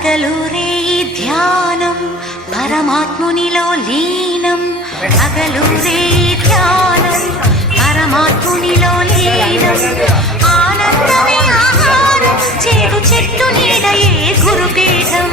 పగలూరే ధ్యానం పరమాత్మునిలో లీనం, పగలూరే ధ్యానం పరమాత్మునిలో లీనం. ఆనందమే ఆహారం, చేదు చెట్టు నీడయే గురుపీఠం.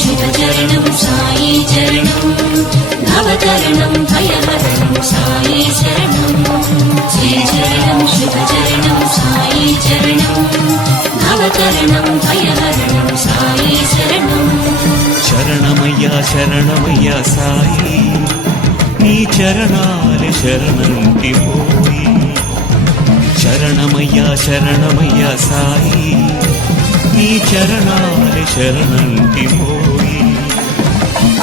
शुभचरणं साई चरणं भवचरणं भयहरणं శరణమయ్యా సాయి నీ చరణాలే శరణంటి పోయి శరణమయ్యా శరణమయ్యా సాయి నీ చరణాలే శరణంటి పోయి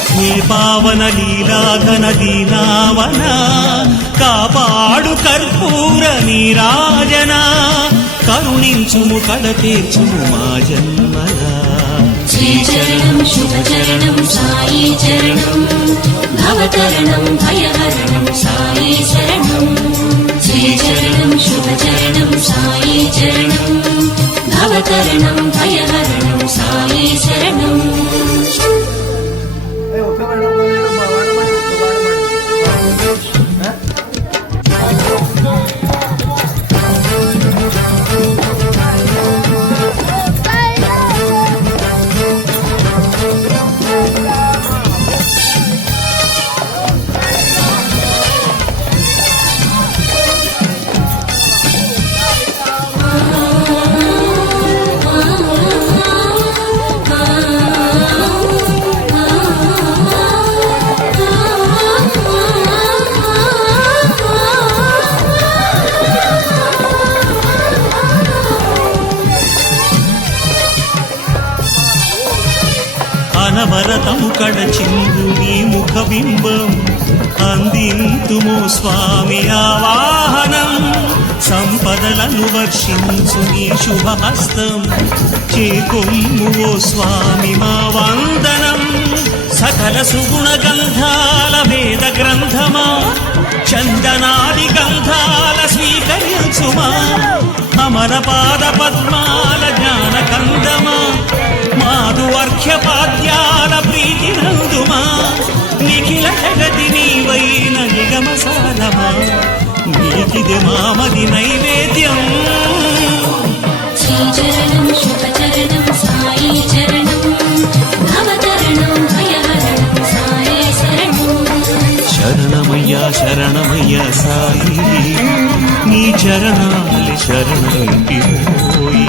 హే పావన లీలాఘన దీనావన కాపాడు కర్పూర నీరాజన కరుణించుము కడతీర్చుము మా జన్మలా శ్రీచరణం శుభచరణం సాయి చరణం భవతరణం భయహరణం సాయి శరణం శ్రీచరణం శుభచరణం సాయి చరణం భవతరణం భయహరణం సాయి శరణం అనవరతము కడచిందు నీ ముఖబింబం అందింతుము స్వామి ఆవాహనం సంపదలను వర్షించు నీ శుభహస్తం చేకొమ్ము ఓ స్వామి మా వందనం సకల సుగుణ గంధాల వేద గ్రంథమా చందనాది గంధాల స్వీకరించుమా అమర పాద పద్మాల జ్ఞాన కందమా మాధు అర్ఘ్యపాద్యాల ప్రీతి నందుమా నిఖిల జగతి నీవైన నిగమ సారమా నీకిది మామది నైవేద్యం శ్రీచరణం శుభచరణం సాయి చరణం భవతరణం భయహరణం సాయి శరణం శరణమయ్యా శరణమయ్యా సాయి నీ చరణాలి శరణంకి పోయి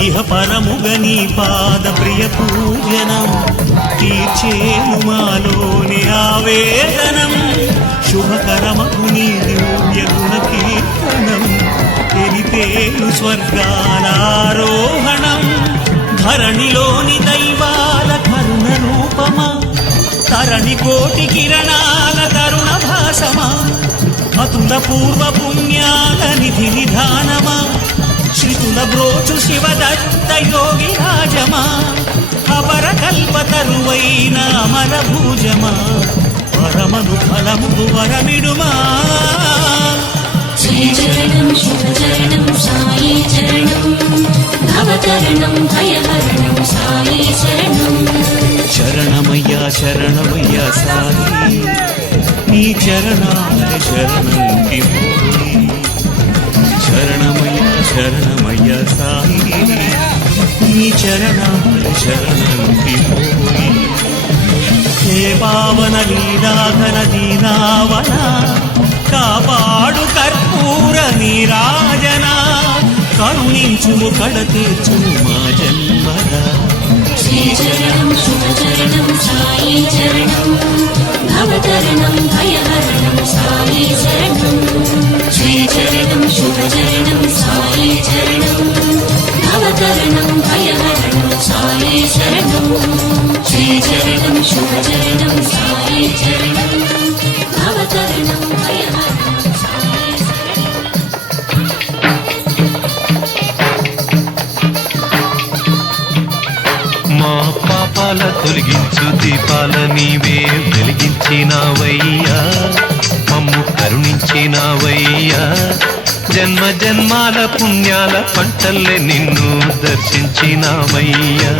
ఇహ పరముగని పాద ప్రియ పూజనం తీర్చేను మాలోని ఆవేదనం శుభకరమగు నీ దివ్య గుణ కీర్తనం తెలిపేను స్వర్గాలారోహణం ధరణిలోని దైవాల కరుణ రూపమా తరణి కోటి కిరణాల తరుణ భాసమా అతుల పూర్వ పుణ్యాల నిధి నిధానమా శ్రీతుల బ్రోచు శివదత్త యోగి రాజమా అపర కల్పతరువైన అమర భూజమా పరమను ఫలము వరమిడుమా శ్రీచరణం శుభచరణం సాయి చరణం భవతరణం భయహరణం సాయి శరణం శరణమయ్యా శరణమయ్యా సాయి నీ చరణాల శరణంకి పోయి శరణమయ్యా శరణమయ్యా సాయి నీ చరణాల శరణంకి పోయి హే పావన లీలాధర దీనావన కాపాడు కర్పూర నీరాజన కరుణించుము కడతీర్చుము మా జన్మదా శ్రీచరణం శుభచరణం సాయి చరణం భవతరణం భయహరణం సాయి శరణం శ్రీచరణం శుభచరణం సాయి చరణం భవతరణం భయహరణం సాయి శరణం శ్రీచరణం శుభచరణం సాయి చరణం భవతరణం భయహరణం సాయి శరణం మా పాపాల తొలగించు దీపాల నీవే వెలిగించినావయ్యా మమ్ము కరుణించినావయ్యా జన్మ జన్మాల పుణ్యాల పంటల్లే నిన్ను దర్శించినామయ్యా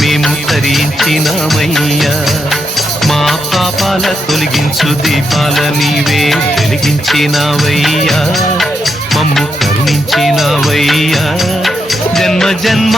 మేము తరించినామయ్యా మా పాపాల తొలగించు దీపాల నీవే వెలిగించినావయ్యా మమ్ము కరుణించినావయ్యా జన్మ జన్మ